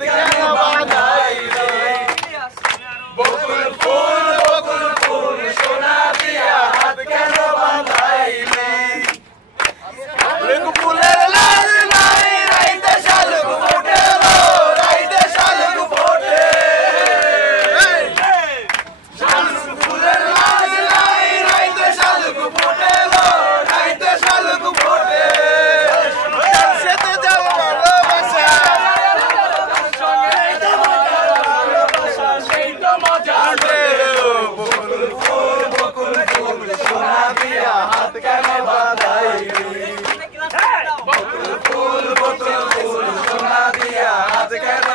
কেন বাঁধাইলি বকুল ফুল সোনা দিয়া হাত কেন বাঁধাইলি ফুলের লাল নাই রাইতে শালুক ফোটে রাইতে শালুক ফোটে ফুলের লাল নাই রাইতে শালুক ফোটে রাইতে শালুক ফোটে সেতে যাও ভালোবাসা সেই তো মজা বকুল ফুল সোনা দিয়া হাত কেন বাঁধাইলি বকুল ফুল সোনা দিয়া হাত কেন